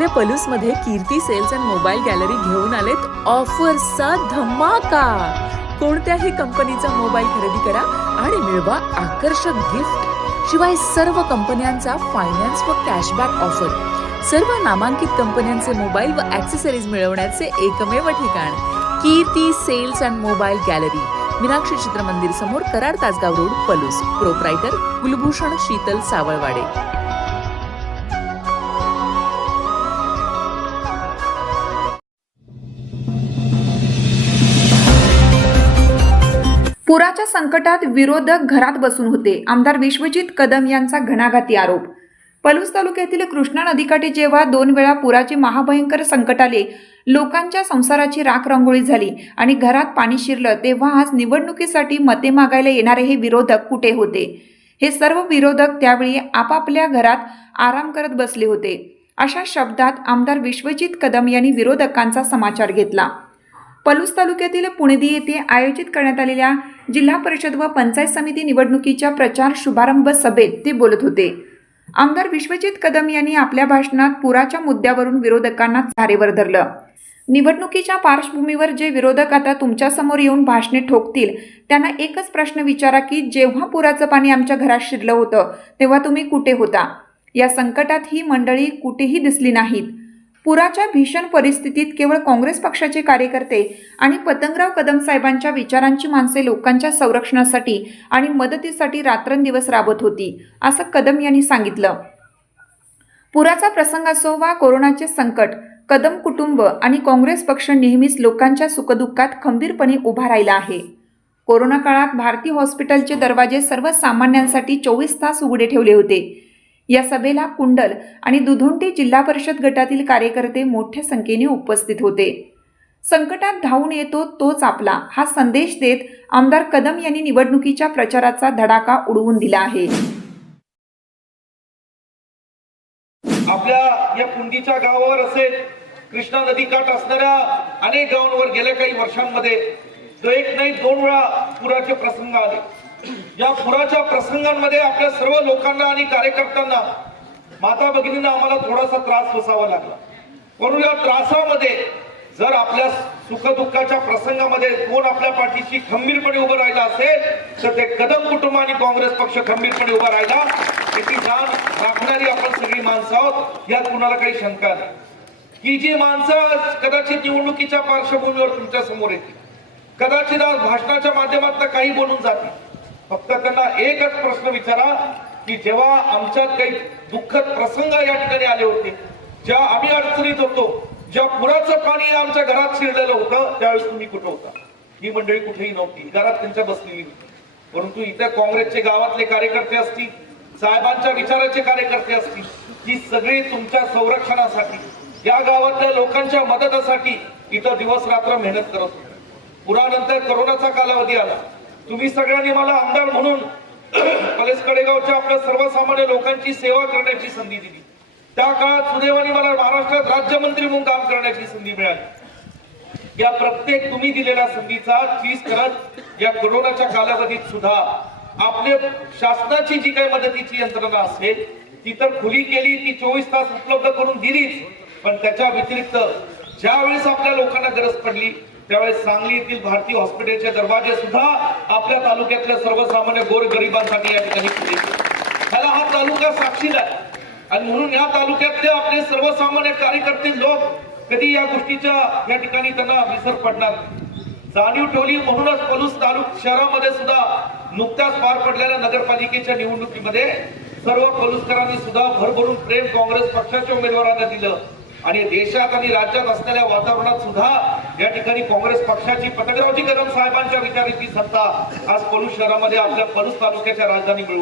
आपल्या पलूसमध्ये कीर्ती sales and mobile gallery घेऊन आलेत ऑफर्सचा धमाका। कोणत्याही कंपनीचा मोबाईल खरेदी करा आणि मिळवा आकर्षक गिफ्ट। शिवाय सर्व कंपन्यांचा फायनान्स व कॅशबॅक ऑफर। सर्व नामांकित कंपन्यांचे मोबाईल व ॲक्सेसरीज मिळवण्याचे एकमेव ठिकाण Kirti sales and mobile gallery, Meenakshi Chitramandir समोर, कराड तासगाव रोड, पलूस। प्रोप्रायटर कुलभूषण शीतल सावळवाडे। पुराच्या संकटात विरोधक घरात बसून होते। आमदार विश्वजित कदम यांचा घणाघाती आरोप। पलूस तालुक्यातील कृष्णा नदीकाठी जेव्हा 2 वेळा पुराचे महाभयंकर संकट आले, लोकांच्या संसाराची राखरांगोळी झाली आणि घरात पाणी शिरलं, तेव्हा आज निवडणुकीसाठी मते मागायला येणारे हे विरोधक कुठे होते? हे सर्व विरोधक त्यावेळी आपापल्या घरात आराम करत बसले होते। अशा शब्दात आमदार विश्वजित कदम यांनी विरोधकांचा समाचार घेतला। पलूस तालुक्यातील पुणेदी येथे आयोजित करण्यात आलेल्या जिल्हा परिषद व पंचायत समिती निवडणुकीच्या प्रचार शुभारंभ सभेत ते बोलत होते। आमदार विश्वजित कदम यांनी आपल्या भाषणात पुराच्या मुद्द्यावरून विरोधकांना धारेवर धरलं। निवडणुकीच्या पार्श्वभूमीवर जे विरोधक आता तुमच्या समोर येऊन भाषणे ठोकतील, त्यांना एकच प्रश्न विचारा की जेव्हा पुराचं पाणी आमच्या घरात शिरलं होतं, तेव्हा तुम्ही कुठे होता? या संकटात ही मंडळी कुठेही दिसली नाहीत। पुराच्या भीषण परिस्थितीत केवळ काँग्रेस पक्षाचे कार्यकर्ते आणि पतंगराव कदम साहेबांच्या विचारांची माणसे लोकांच्या संरक्षणासाठी आणि मदतीसाठी रात्रंदिवस राबत होती, असं कदम यांनी सांगितलं। पुराचा प्रसंग असो वा कोरोनाचे संकट, कदम कुटुंब आणि काँग्रेस पक्ष नेहमीच लोकांच्या सुखदुःखात खंबीरपणे उभा राहिला आहे। कोरोना काळात भारती हॉस्पिटलचे दरवाजे सर्वसामान्यांसाठी 24 तास उघडे ठेवले होते। या सभेला कुंडल आणि दुधोंटी जिल्हा परिषद गटातील कार्यकर्ते मोठ्या संख्येने उपस्थित होते। संकटात धावून येतो तोच आपला हा संदेश देत आमदार कदम यांनी निवडणुकीच्या प्रचाराचा धडाका उडवून दिला आहे। आपल्या या कुंडीच्या गावावर असेल, कृष्णा नदीकाठ असणाऱ्या अनेक गावांवर गेल्या काही वर्षांमध्ये एक नाही 2 वेळा पुराचे प्रसंग आले। या पुराच्या प्रसंगांमध्ये आपल्या सर्व लोकांना आणि कार्यकर्त्यांना, माता भगिनींना आम्हाला थोडासा त्रास सोसावा लागला। म्हणून या त्रासामध्ये जर आपल्या सुखदुःखाच्या प्रसंगामध्ये कोण आपल्या पाठीशी खंबीरपणे उभं राहिला असेल, तर ते कदम कुटुंब आणि काँग्रेस पक्ष खंबीरपणे उभा राहिला। त्याची जाण राखणारी आपण सगळी माणसं आहोत, यात कुणाला काही शंका नाही। ही जी माणसं कदाचित निवडणुकीच्या पार्श्वभूमीवर तुमच्या समोर येतील, कदाचित आज भाषणाच्या माध्यमातून काही बोलून जातील। फक्त त्यांना एकच प्रश्न विचारा की जेव्हा आमच्यात काही दुःखद प्रसंग या ठिकाणी आले होते, जेव्हा आम्ही अडचणीत होतो, जेव्हा पुराचं पाणी आमच्या घरात शिरलेलं होतं, त्यावेळेस तुम्ही कुठं होता? ही मंडळी कुठेही नव्हती, घरात त्यांच्या बसलेली होती। परंतु इथे काँग्रेसचे गावातले कार्यकर्ते असतील, साहेबांच्या विचाराचे कार्यकर्ते असतील, ही सगळी तुमच्या संरक्षणासाठी, या गावातल्या लोकांच्या मदतीसाठी इथं दिवस रात्र मेहनत करत होते। पुरानंतर कोरोनाचा कालावधी आला, तुम्ही सगळ्यांनी मला आमदार म्हणून पलूस कडेगावच्या आपल्या सर्वसामान्य लोकांची सेवा करण्याची संधी दिली। त्या काळात सुदैवाने मला महाराष्ट्रात राज्यमंत्री म्हणून काम करण्याची संधी मिळाली। या प्रत्येक तुम्ही दिलेल्या संधीचा चीज करत या कोरोनाच्या कालावधीत सुद्धा आपले शासनाची जी काही मदतीची यंत्रणा असेल ती तर खुली केली, ती 24 तास उपलब्ध करून दिलीच, पण त्याच्या व्यतिरिक्त ज्यावेळेस आपल्या लोकांना गरज पडली त्यावेळेस सांगली येथील भारती हॉस्पिटलचे दरवाजे सुद्धा आपल्या तालुक्यातल्या सर्वसामान्य गोरगरिबांसाठी या ठिकाणी खुले। त्याला हा तालुका साक्षीदार आहे आणि म्हणून या तालुक्यातले आपले सर्वसामान्य कार्यकर्ते लोक कधी या गोष्टीच्या या ठिकाणी त्यांना विसर पडणार जाणीव ठेवली। म्हणूनच पलूस शहरामध्ये सुद्धा नुकत्याच पार पडलेल्या नगरपालिकेच्या निवडणुकीमध्ये सर्व पलूसकरांनी सुद्धा भरभरून प्रेम काँग्रेस पक्षाच्या उमेदवारांना दिलं आणि देशात आणि राज्यात असलेल्या वातावरणात सुद्धा या ठिकाणी काँग्रेस पक्षाची पतंगरावजी कदम साहेबांच्या विचाराची सत्ता आज पलूस शहरामध्ये आपल्या पलूस तालुक्याच्या राजधानी